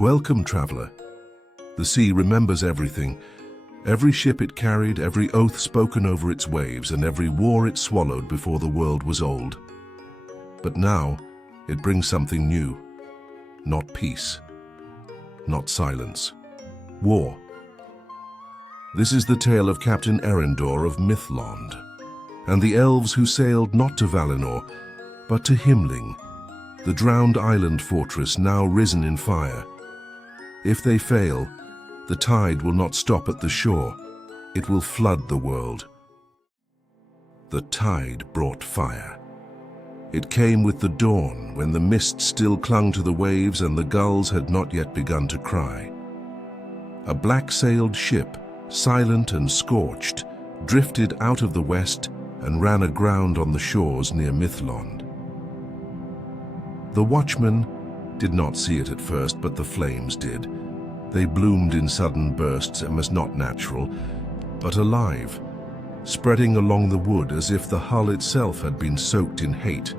Welcome, traveler. The sea remembers everything. Every ship it carried, every oath spoken over its waves, and every war it swallowed before the world was old. But now, it brings something new. Not peace. Not silence. War. This is the tale of Captain Eryndor of Mythland, and the elves who sailed not to Valinor, but to Himling, the drowned island fortress now risen in fire. If they fail, the tide will not stop at the shore. It will flood the world. The tide brought fire. It came with the dawn, when the mist still clung to the waves and the gulls had not yet begun to cry. A black-sailed ship, silent and scorched, drifted out of the west and ran aground on the shores near Mythland. The watchmen did not see it at first, but the flames did. They bloomed in sudden bursts and was not natural, but alive, spreading along the wood as if the hull itself had been soaked in hate.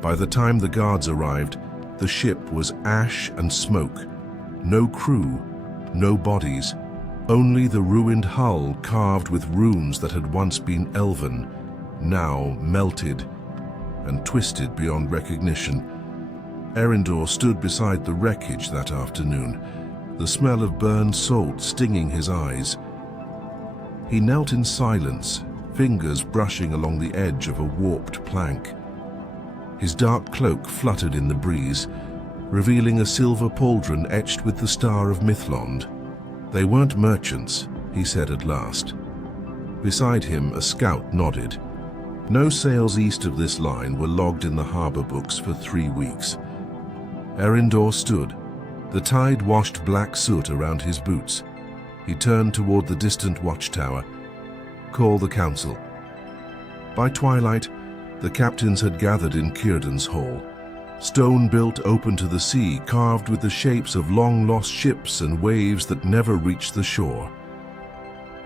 By the time the guards arrived, the ship was ash and smoke. No crew, no bodies, only the ruined hull carved with runes that had once been Elven, now melted and twisted beyond recognition. Eryndor stood beside the wreckage that afternoon, the smell of burned salt stinging his eyes. He knelt in silence, fingers brushing along the edge of a warped plank. His dark cloak fluttered in the breeze, revealing a silver pauldron etched with the star of Mythland. They weren't merchants, he said at last. Beside him, a scout nodded. No sails east of this line were logged in the harbor books for 3 weeks. Eryndor stood. The tide washed black soot around his boots. He turned toward the distant watchtower. Call the council. By twilight, the captains had gathered in Círdan's hall. Stone built open to the sea, carved with the shapes of long-lost ships and waves that never reached the shore.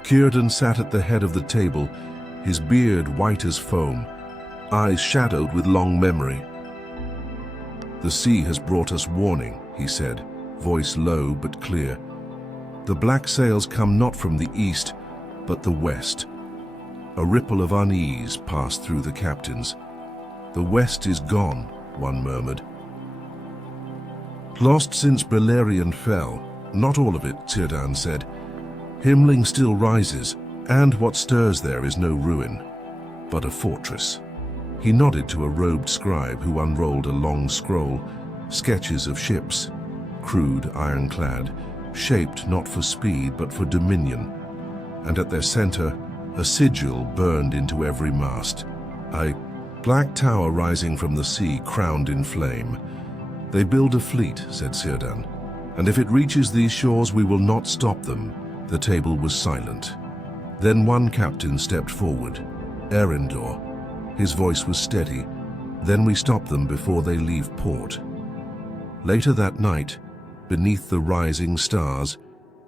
Círdan sat at the head of the table, his beard white as foam, eyes shadowed with long memory. "The sea has brought us warning," he said, voice low but clear. "The black sails come not from the east, but the west." A ripple of unease passed through the captains. "The west is gone," one murmured. "Lost since Beleriand fell. Not all of it," Círdan said. "Himling still rises, and what stirs there is no ruin, but a fortress." He nodded to a robed scribe who unrolled a long scroll, sketches of ships, crude, ironclad, shaped not for speed but for dominion, and at their center, a sigil burned into every mast, a black tower rising from the sea crowned in flame. "They build a fleet," said Círdan, "and if it reaches these shores we will not stop them." The table was silent. Then one captain stepped forward, Eryndor. His voice was steady. "Then we stop them before they leave port." Later that night, beneath the rising stars,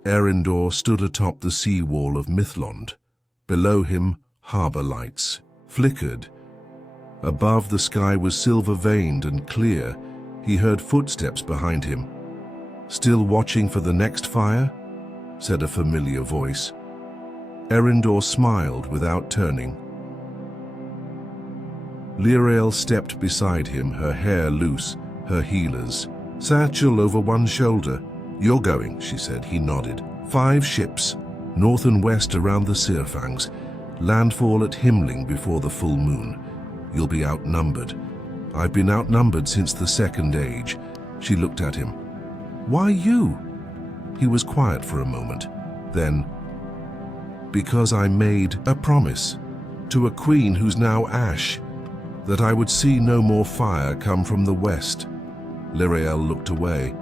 Eryndor stood atop the sea wall of Mythland. Below him, harbor lights flickered. Above, the sky was silver-veined and clear. He heard footsteps behind him. "Still watching for the next fire?" said a familiar voice. Eryndor smiled without turning. Lirael stepped beside him, her hair loose, her heelers, satchel over one shoulder. "You're going," she said. He nodded. 5 ships, north and west around the Searfangs. Landfall at Himling before the full moon. You'll be outnumbered. I've been outnumbered since the Second Age. She looked at him. "Why you?" He was quiet for a moment. Then, "Because I made a promise to a queen who's now ash, that I would see no more fire come from the west." Lirael looked away.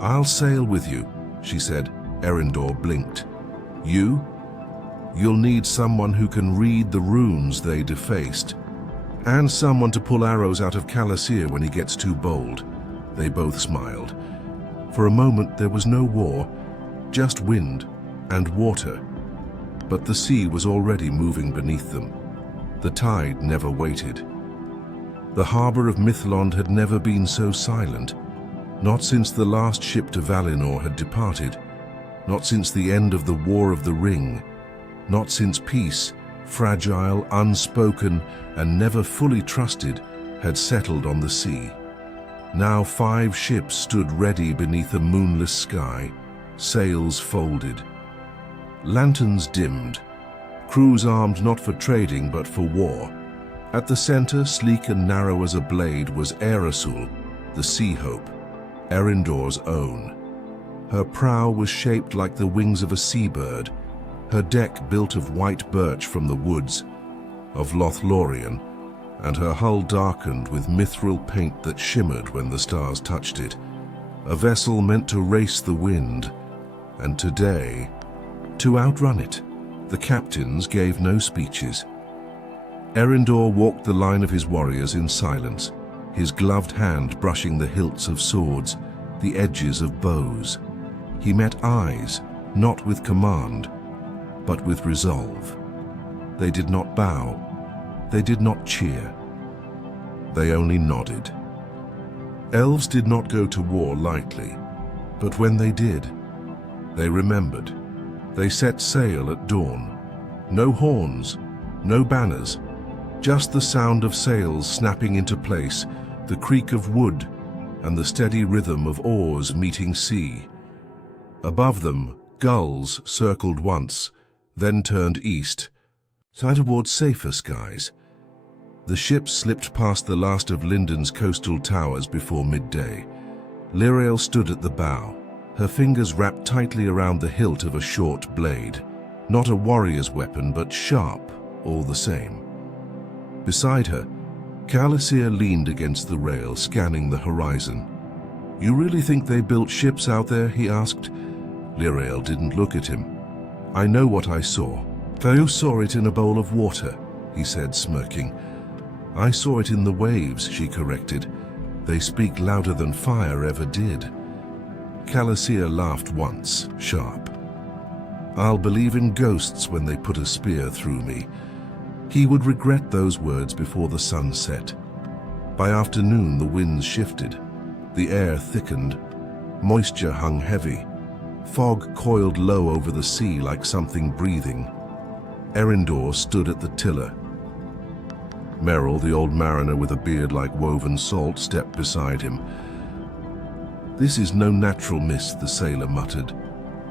"I'll sail with you," she said. Eryndor blinked. "You? You'll need someone who can read the runes they defaced, and someone to pull arrows out of Calasir when he gets too bold." They both smiled. For a moment there was no war, just wind and water. But the sea was already moving beneath them. The tide never waited. The harbor of Mythland had never been so silent. Not since the last ship to Valinor had departed, not since the end of the War of the Ring, not since peace, fragile, unspoken, and never fully trusted, had settled on the sea. Now 5 ships stood ready beneath a moonless sky, sails folded. Lanterns dimmed, crews armed not for trading but for war. At the center, sleek and narrow as a blade, was Erysul, the Sea Hope, Eryndor's own. Her prow was shaped like the wings of a seabird, her deck built of white birch from the woods of Lothlorien, and her hull darkened with mithril paint that shimmered when the stars touched it. A vessel meant to race the wind, and today, to outrun it. The captains gave no speeches. Eryndor walked the line of his warriors in silence, his gloved hand brushing the hilts of swords, the edges of bows. He met eyes, not with command, but with resolve. They did not bow. They did not cheer. They only nodded. Elves did not go to war lightly, but when they did, they remembered. They set sail at dawn. No horns, no banners, just the sound of sails snapping into place, the creak of wood, and the steady rhythm of oars meeting sea. Above them, gulls circled once, then turned east, towards safer skies. The ship slipped past the last of Linden's coastal towers before midday. Lirael stood at the bow, her fingers wrapped tightly around the hilt of a short blade. Not a warrior's weapon, but sharp, all the same. Beside her, Calliseer leaned against the rail, scanning the horizon. "You really think they built ships out there?" he asked. Lirael didn't look at him. "I know what I saw." "You saw it in a bowl of water," he said, smirking. "I saw it in the waves," she corrected. "They speak louder than fire ever did." Calliseer laughed once, sharp. "I'll believe in ghosts when they put a spear through me." He would regret those words before the sun set. By afternoon, the winds shifted. The air thickened. Moisture hung heavy. Fog coiled low over the sea like something breathing. Eryndor stood at the tiller. Merrill, the old mariner with a beard like woven salt, stepped beside him. "This is no natural mist," the sailor muttered.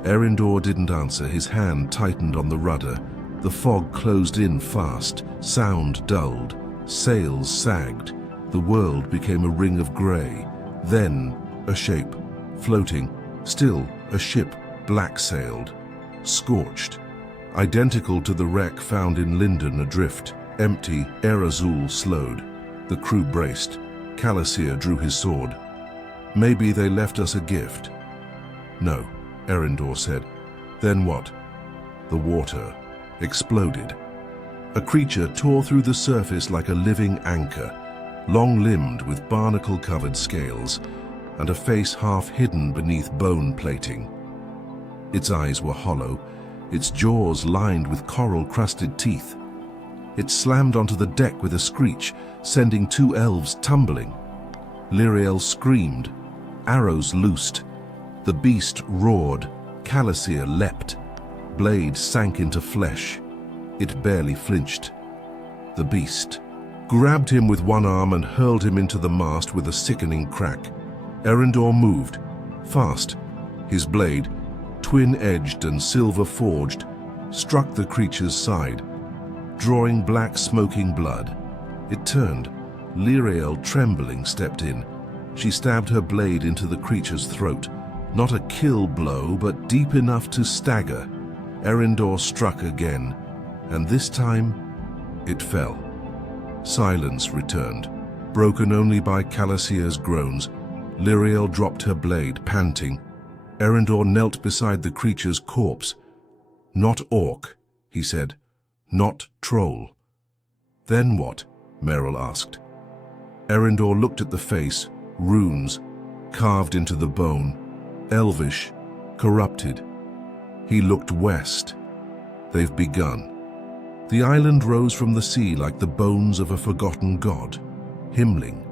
Eryndor didn't answer. His hand tightened on the rudder. The fog closed in fast, sound dulled, sails sagged. The world became a ring of grey. Then a shape, floating, still a ship, black-sailed, scorched, identical to the wreck found in Linden adrift. Empty, Erysul slowed. The crew braced. Calliseer drew his sword. "Maybe they left us a gift." "No," Eryndor said. "Then what?" The water exploded. A creature tore through the surface like a living anchor, long-limbed with barnacle-covered scales, and a face half hidden beneath bone plating. Its eyes were hollow, its jaws lined with coral-crusted teeth. It slammed onto the deck with a screech, sending 2 elves tumbling. Lirael screamed. Arrows loosed. The beast roared. Calliseer leapt. Blade sank into flesh. It barely flinched. The beast grabbed him with one arm and hurled him into the mast with a sickening crack. Eryndor moved, fast. His blade, twin-edged and silver-forged, struck the creature's side, drawing black smoking blood. It turned. Lirael, trembling, stepped in. She stabbed her blade into the creature's throat. Not a kill blow, but deep enough to stagger. Eryndor struck again, and this time it fell. Silence returned, broken only by Calliseer's groans. Lirael dropped her blade, panting. Eryndor knelt beside the creature's corpse. "Not orc," he said. "Not troll." "Then what?" Merrill asked. Eryndor looked at the face, runes, carved into the bone, elvish, corrupted. He looked west. "They've begun." The island rose from the sea like the bones of a forgotten god. Himling.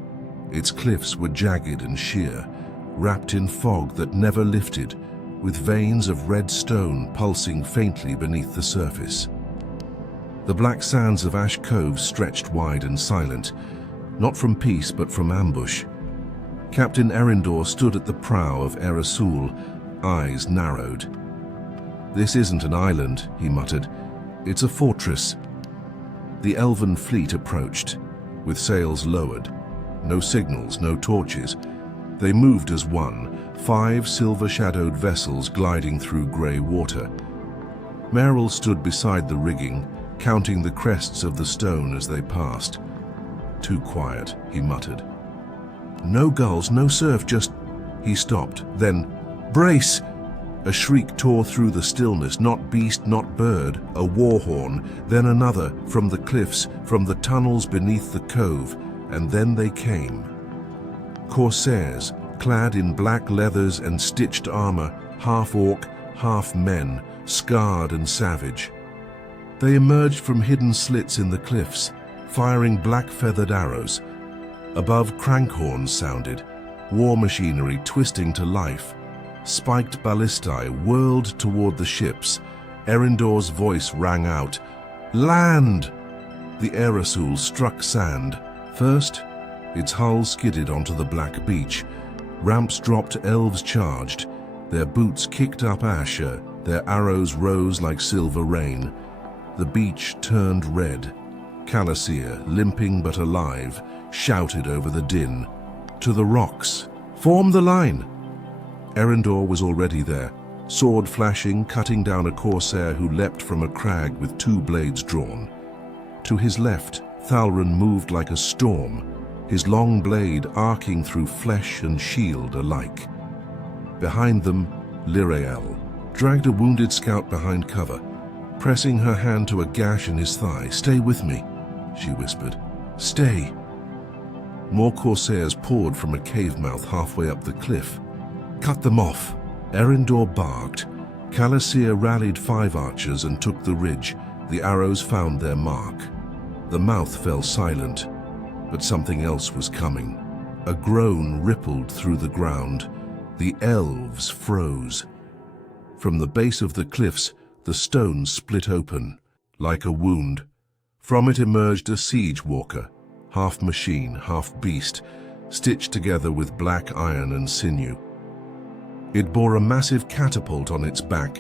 Its cliffs were jagged and sheer, wrapped in fog that never lifted, with veins of red stone pulsing faintly beneath the surface. The black sands of Ash Cove stretched wide and silent, not from peace but from ambush. Captain Eryndor stood at the prow of Erasul, eyes narrowed. "This isn't an island," he muttered. "It's a fortress." The Elven fleet approached, with sails lowered. No signals, no torches. They moved as one, 5 silver-shadowed vessels gliding through grey water. Merrill stood beside the rigging, counting the crests of the stone as they passed. "Too quiet," he muttered. "No gulls, no surf, just—" He stopped. Then, "Brace!" A shriek tore through the stillness, not beast, not bird, a war horn, then another, from the cliffs, from the tunnels beneath the cove, and then they came. Corsairs, clad in black leathers and stitched armor, half orc, half men, scarred and savage. They emerged from hidden slits in the cliffs, firing black-feathered arrows. Above, crankhorns sounded, war machinery twisting to life. Spiked ballistae whirled toward the ships. Eryndor's voice rang out, "Land!" The Erasul struck sand. First, its hull skidded onto the black beach. Ramps dropped, elves charged. Their boots kicked up Asher, their arrows rose like silver rain. The beach turned red. Calasia, limping but alive, shouted over the din. "To the rocks! Form the line!" Eryndor was already there, sword flashing, cutting down a corsair who leapt from a crag with 2 blades drawn. To his left, Thalrun moved like a storm, his long blade arcing through flesh and shield alike. Behind them, Lirael dragged a wounded scout behind cover, pressing her hand to a gash in his thigh. "Stay with me," she whispered. "Stay." More corsairs poured from a cave mouth halfway up the cliff. "Cut them off!" Eryndor barked. Calasia rallied 5 archers and took the ridge. The arrows found their mark. The mouth fell silent, but something else was coming. A groan rippled through the ground. The elves froze. From the base of the cliffs, the stone split open, like a wound. From it emerged a siege walker, half machine, half beast, stitched together with black iron and sinew. It bore a massive catapult on its back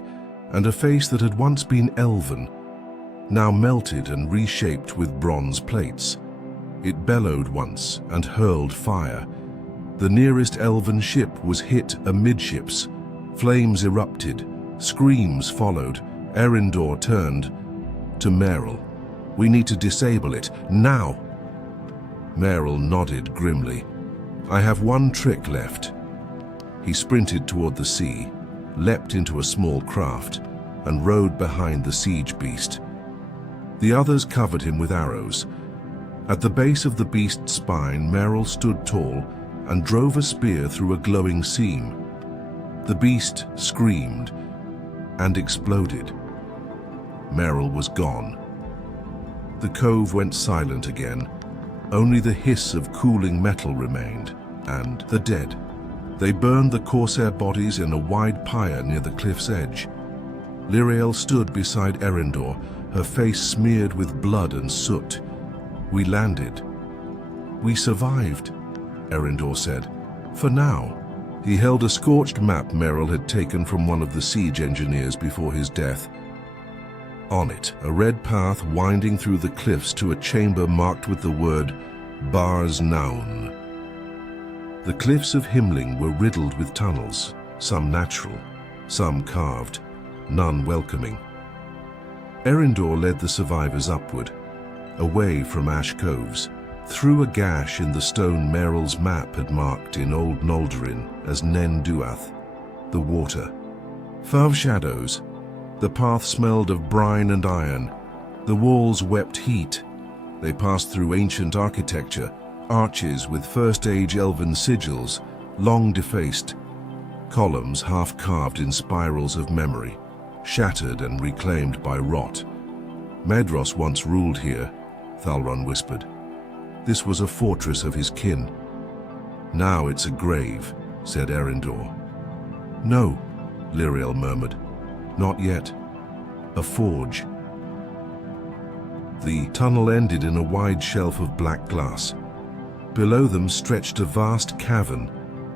and a face that had once been elven, now melted and reshaped with bronze plates. It bellowed once and hurled fire. The nearest elven ship was hit amidships. Flames erupted. Screams followed. Eryndor turned to Merrill. "We need to disable it, now!" Merrill nodded grimly. "I have one trick left." He sprinted toward the sea, leapt into a small craft, and rode behind the siege beast. The others covered him with arrows. At the base of the beast's spine, Merrill stood tall and drove a spear through a glowing seam. The beast screamed and exploded. Merrill was gone. The cove went silent again. Only the hiss of cooling metal remained, and the dead. They burned the corsair bodies in a wide pyre near the cliff's edge. Lirael stood beside Eryndor, her face smeared with blood and soot. "We landed. We survived," Eryndor said. "For now." He held a scorched map Merrill had taken from one of the siege engineers before his death. On it, a red path winding through the cliffs to a chamber marked with the word Bars Naun. The cliffs of Himling were riddled with tunnels, some natural, some carved, none welcoming. Eryndor led the survivors upward, away from Ash Coves, through a gash in the stone Merrill's map had marked in Old Noldorin as Nen Duath, the water. Fav shadows. The path smelled of brine and iron. The walls wept heat. They passed through ancient architecture, arches with first-age elven sigils, long defaced, columns half-carved in spirals of memory, shattered and reclaimed by rot. Medros once ruled here, Thalrun whispered. This was a fortress of his kin. Now it's a grave, said Eryndor. "No," Liriel murmured. "Not yet. A forge." The tunnel ended in a wide shelf of black glass. Below them stretched a vast cavern,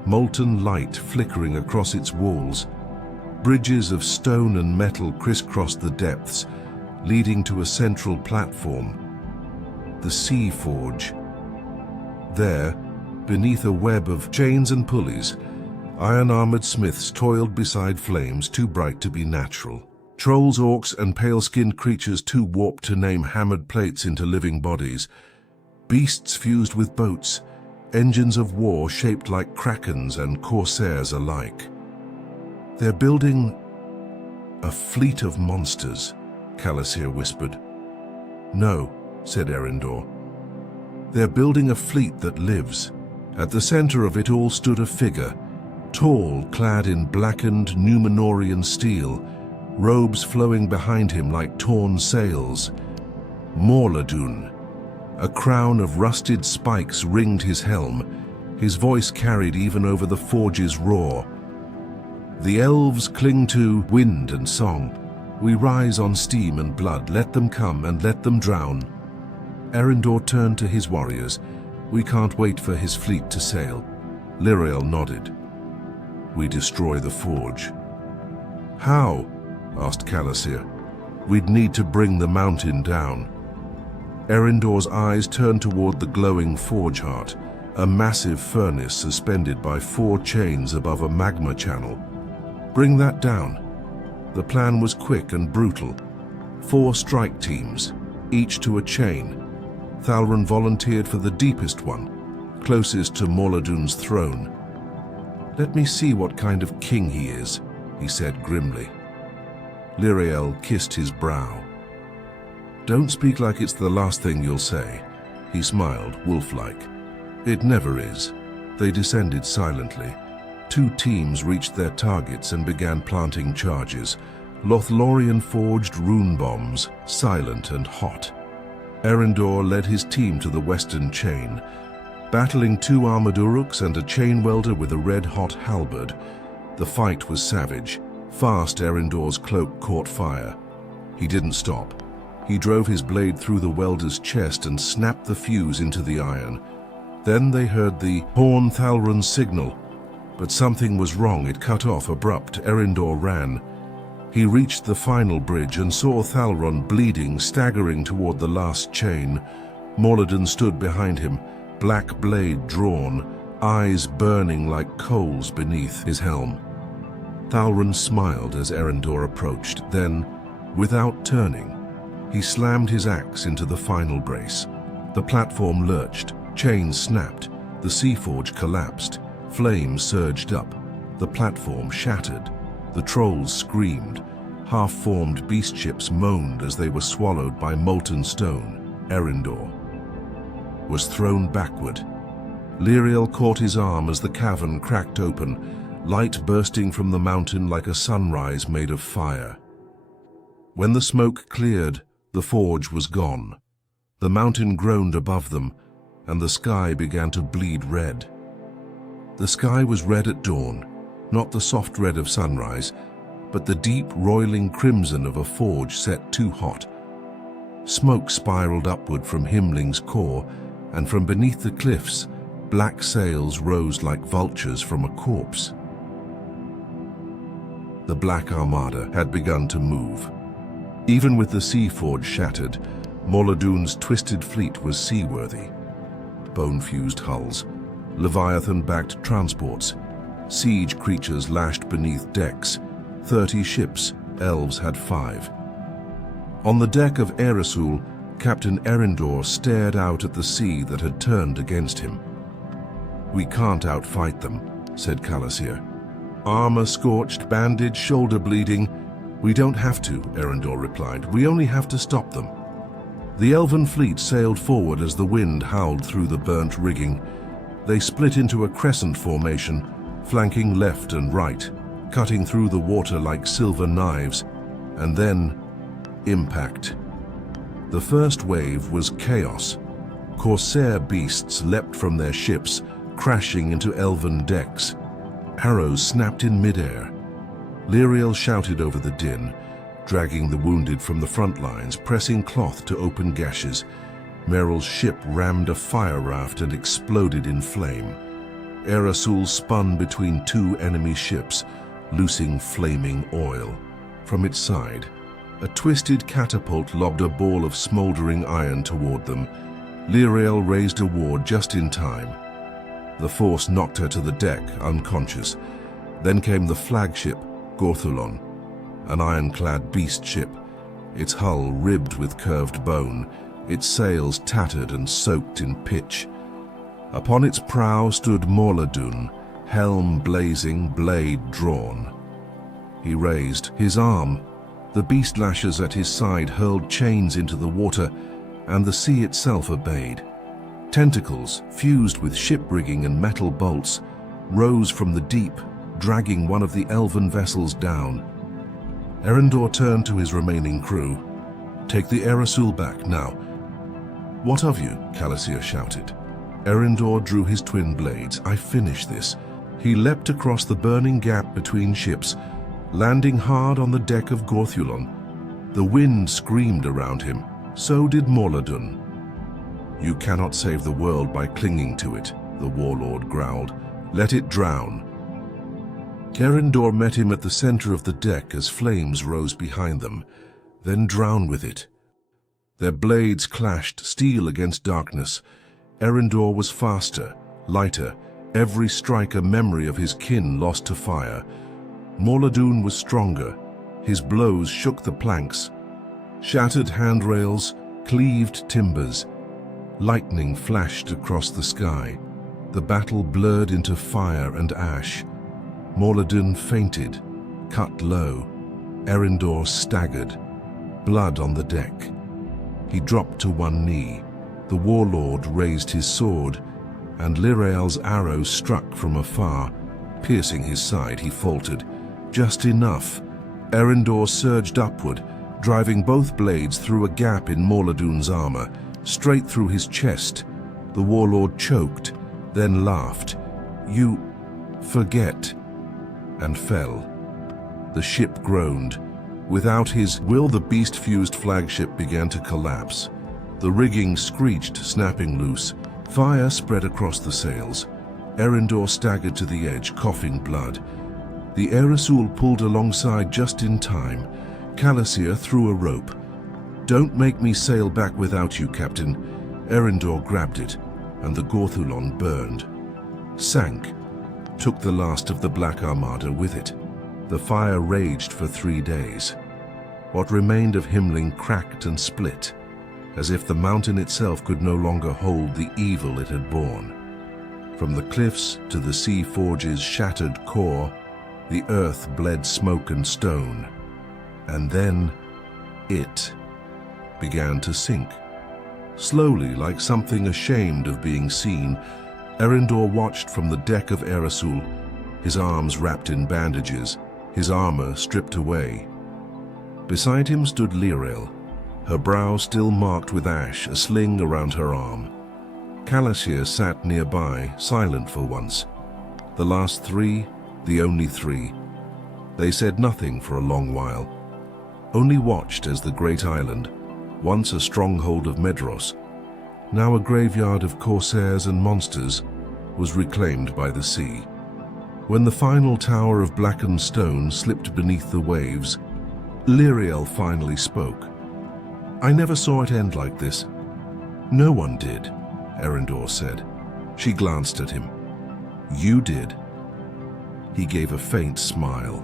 molten light flickering across its walls. Bridges of stone and metal crisscrossed the depths, leading to a central platform. The Sea Forge. There, beneath a web of chains and pulleys, iron-armored smiths toiled beside flames too bright to be natural. Trolls, orcs, and pale-skinned creatures too warped to name hammered plates into living bodies. Beasts fused with boats, engines of war shaped like krakens and corsairs alike. "They're building a fleet of monsters," Calasir whispered. "No," said Eryndor. "They're building a fleet that lives." At the center of it all stood a figure, tall, clad in blackened Númenórean steel, robes flowing behind him like torn sails. Morladûn. A crown of rusted spikes ringed his helm. His voice carried even over the forge's roar. "The elves cling to wind and song. We rise on steam and blood. Let them come and let them drown." Eryndor turned to his warriors. "We can't wait for his fleet to sail." Liriel nodded. "We destroy the forge." "How?" asked Calasir. "We'd need to bring the mountain down." Eryndor's eyes turned toward the glowing forge heart, a massive furnace suspended by 4 chains above a magma channel. "Bring that down." The plan was quick and brutal. 4 strike teams, each to a chain. Thalrun volunteered for the deepest one, closest to Morladûn's throne. "Let me see what kind of king he is," he said grimly. Liriel kissed his brow. "Don't speak like it's the last thing you'll say," he smiled, wolf-like. "It never is." They descended silently. 2 teams reached their targets and began planting charges. Lothlorien-forged rune bombs, silent and hot. Eryndor led his team to the western chain. Battling 2 armaduruks and a chain welder with a red-hot halberd, the fight was savage. Fast, Eryndor's cloak caught fire. He didn't stop. He drove his blade through the welder's chest and snapped the fuse into the iron. Then they heard the Horn Thalrun signal. But something was wrong. It cut off abrupt. Eryndor ran. He reached the final bridge and saw Thalrun bleeding, staggering toward the last chain. Morladûn stood behind him, black blade drawn, eyes burning like coals beneath his helm. Thalrun smiled as Eryndor approached. Then, without turning, he slammed his axe into the final brace. The platform lurched, chains snapped, the sea forge collapsed, flames surged up, the platform shattered. The trolls screamed. Half-formed beast ships moaned as they were swallowed by molten stone. Eryndor was thrown backward. Liriel caught his arm as the cavern cracked open, light bursting from the mountain like a sunrise made of fire. When the smoke cleared, the forge was gone. The mountain groaned above them, and the sky began to bleed red. The sky was red at dawn, not the soft red of sunrise, but the deep, roiling crimson of a forge set too hot. Smoke spiraled upward from Himling's core, and from beneath the cliffs, black sails rose like vultures from a corpse. The Black Armada had begun to move. Even with the sea forge shattered, Morladûn's twisted fleet was seaworthy. Bone-fused hulls, Leviathan-backed transports, siege creatures lashed beneath decks, 30 ships, elves had 5. On the deck of Erysul, Captain Eryndor stared out at the sea that had turned against him. "We can't outfight them," said Calasir. "Armor scorched, bandaged, shoulder bleeding. We don't have to," Eryndor replied. "We only have to stop them." The Elven fleet sailed forward as the wind howled through the burnt rigging. They split into a crescent formation, flanking left and right, cutting through the water like silver knives, and then impact. The first wave was chaos. Corsair beasts leapt from their ships, crashing into Elven decks. Arrows snapped in midair. Liriel shouted over the din, dragging the wounded from the front lines, pressing cloth to open gashes. Meryl's ship rammed a fire raft and exploded in flame. Erysul spun between two enemy ships, loosing flaming oil. From its side, a twisted catapult lobbed a ball of smoldering iron toward them. Liriel raised a ward just in time. The force knocked her to the deck, unconscious. Then came the flagship, Gorthulon, an ironclad beast ship, its hull ribbed with curved bone, its sails tattered and soaked in pitch. Upon its prow stood Morladûn, helm blazing, blade drawn. He raised his arm. The beast lashes at his side hurled chains into the water, and the sea itself obeyed. Tentacles, fused with ship rigging and metal bolts, rose from the deep, dragging one of the Elven vessels down. Eryndor turned to his remaining crew. "Take the Erysul back, now." "What of you?" Calasia shouted. Eryndor drew his twin blades. "I finish this." He leapt across the burning gap between ships, landing hard on the deck of Gorthulon. The wind screamed around him. So did Morladûn. "You cannot save the world by clinging to it," the warlord growled. "Let it drown." Eryndor met him at the center of the deck as flames rose behind them. "Then drown with it." Their blades clashed, steel against darkness. Eryndor was faster, lighter, every strike a memory of his kin lost to fire. Morladûn was stronger. His blows shook the planks, shattered handrails, cleaved timbers. Lightning flashed across the sky. The battle blurred into fire and ash. Morladûn fainted, cut low. Eryndor staggered, blood on the deck. He dropped to one knee. The warlord raised his sword, and Liriel's arrow struck from afar. Piercing his side, he faltered. Just enough. Eryndor surged upward, driving both blades through a gap in Morladûn's armor, straight through his chest. The warlord choked, then laughed. "You forget," and fell. The ship groaned. Without his will, the beast-fused flagship began to collapse. The rigging screeched, snapping loose. Fire spread across the sails. Eryndor staggered to the edge, coughing blood. The Erysul pulled alongside just in time. Calasia threw a rope. "Don't make me sail back without you, Captain." Eryndor grabbed it, and the Gorthulon burned. Sank, took the last of the Black Armada with it. The fire raged for 3 days. What remained of Himling cracked and split, as if the mountain itself could no longer hold the evil it had borne. From the cliffs to the sea forge's shattered core, the earth bled smoke and stone. And then it began to sink. Slowly, like something ashamed of being seen, Eryndor watched from the deck of Erysul, his arms wrapped in bandages, his armor stripped away. Beside him stood Liriel, her brow still marked with ash, a sling around her arm. Calasia sat nearby, silent for once. The last three, the only three. They said nothing for a long while, only watched as the great island, once a stronghold of Medros, now a graveyard of corsairs and monsters, was reclaimed by the sea. When the final tower of blackened stone slipped beneath the waves, Liriel finally spoke. "I never saw it end like this." "No one did," Eryndor said. She glanced at him. "You did." He gave a faint smile.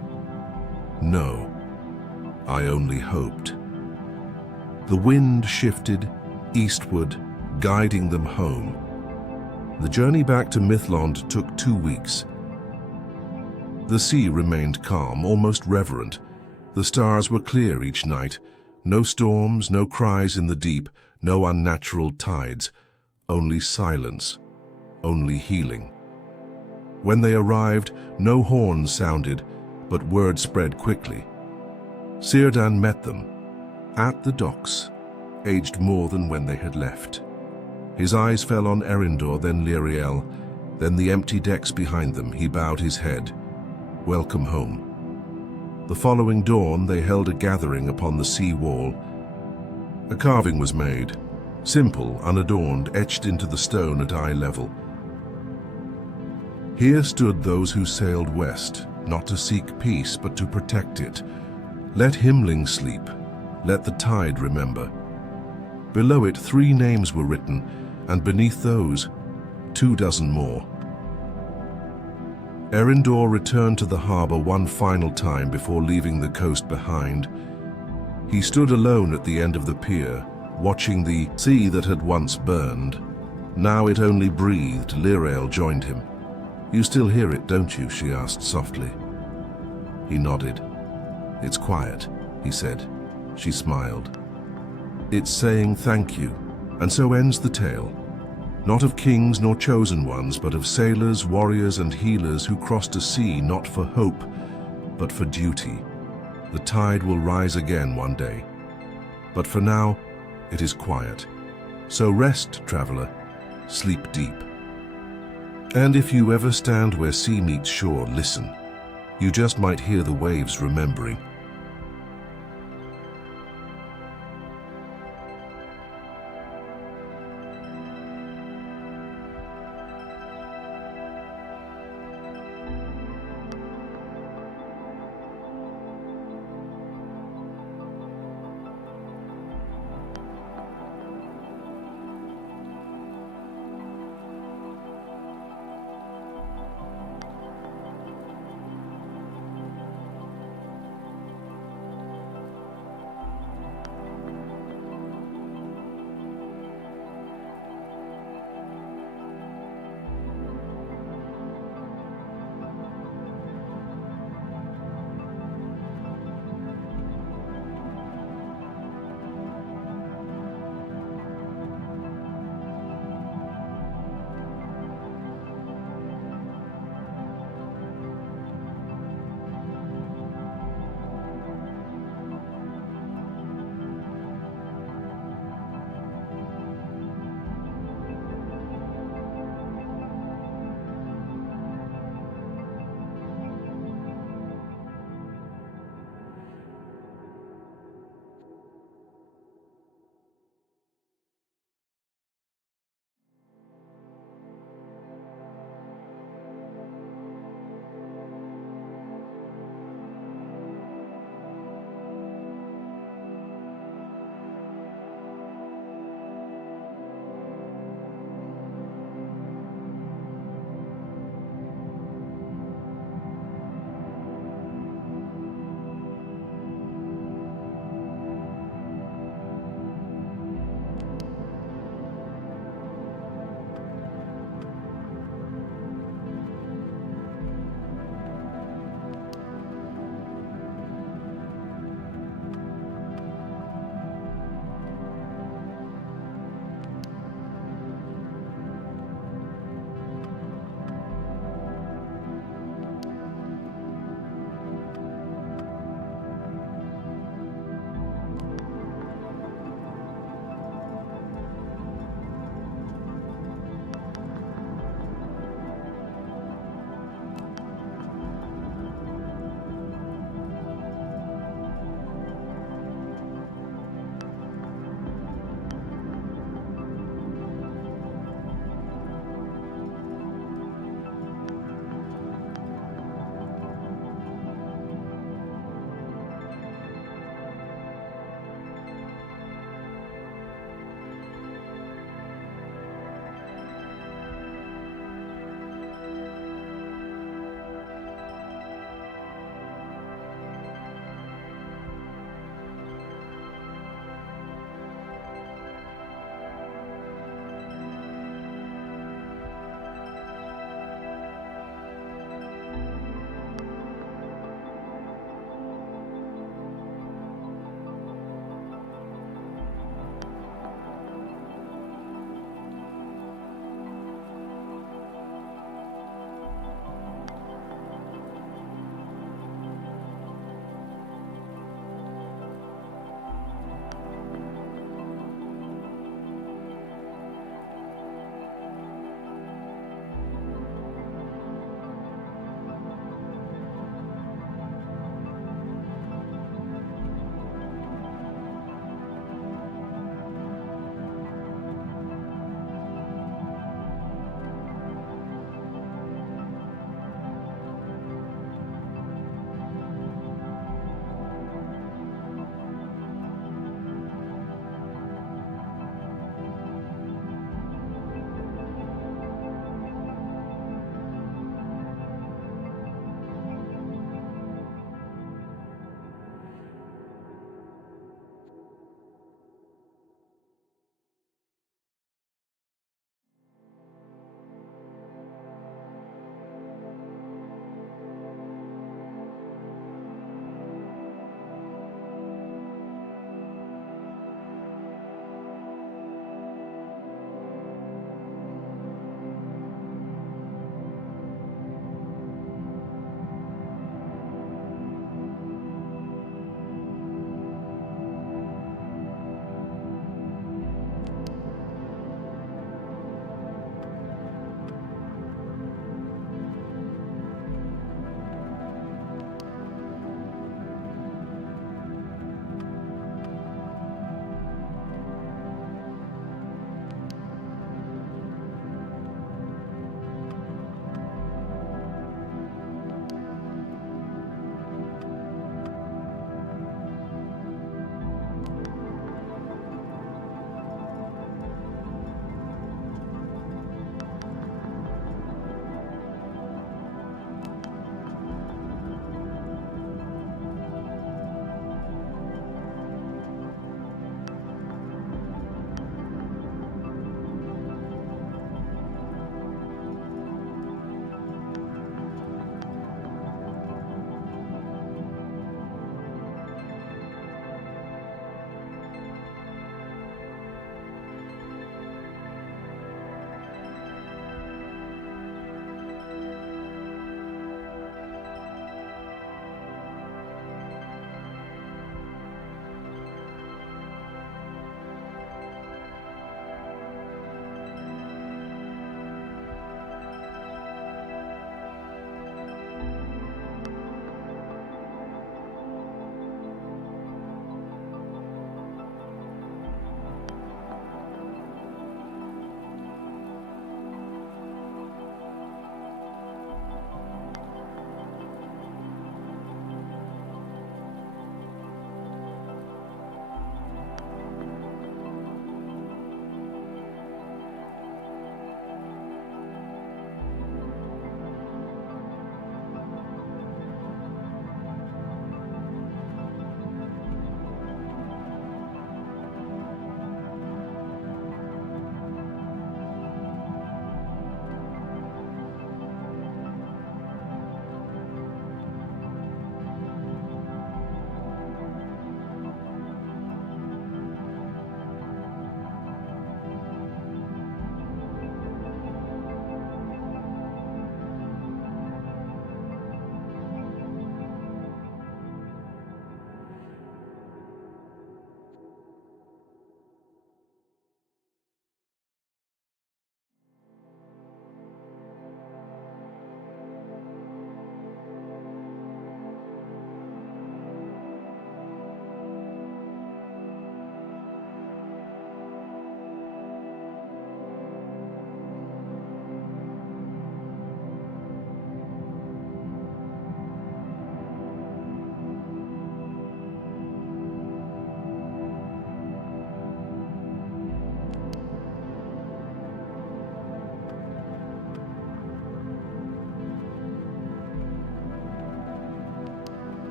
"No, I only hoped." The wind shifted eastward, guiding them home. The journey back to Mithlond took 2 weeks. The sea remained calm, almost reverent. The stars were clear each night. No storms, no cries in the deep, no unnatural tides. Only silence, only healing. When they arrived, no horns sounded, but word spread quickly. Círdan met them, at the docks, aged more than when they had left. His eyes fell on Eryndor, then Liriel, then the empty decks behind them. He bowed his head. welcome home. The following dawn they held a gathering upon the sea wall. A carving was made, simple, unadorned, etched into the stone at eye level. Here stood those who sailed west, not to seek peace, but to protect it. Let Himling sleep, let the tide remember. Below it 3 names were written, and beneath those, 24 more. Eryndor returned to the harbor one final time before leaving the coast behind. He stood alone at the end of the pier, watching the sea that had once burned. Now it only breathed. Lirael joined him. "You still hear it, don't you?" she asked softly. He nodded. "It's quiet," he said. She smiled. "It's saying thank you." And so ends the tale. Not of kings nor chosen ones, but of sailors, warriors, and healers who crossed a sea not for hope, but for duty. The tide will rise again one day. But for now, it is quiet. So rest, traveler. Sleep deep. And if you ever stand where sea meets shore, listen. You just might hear the waves remembering.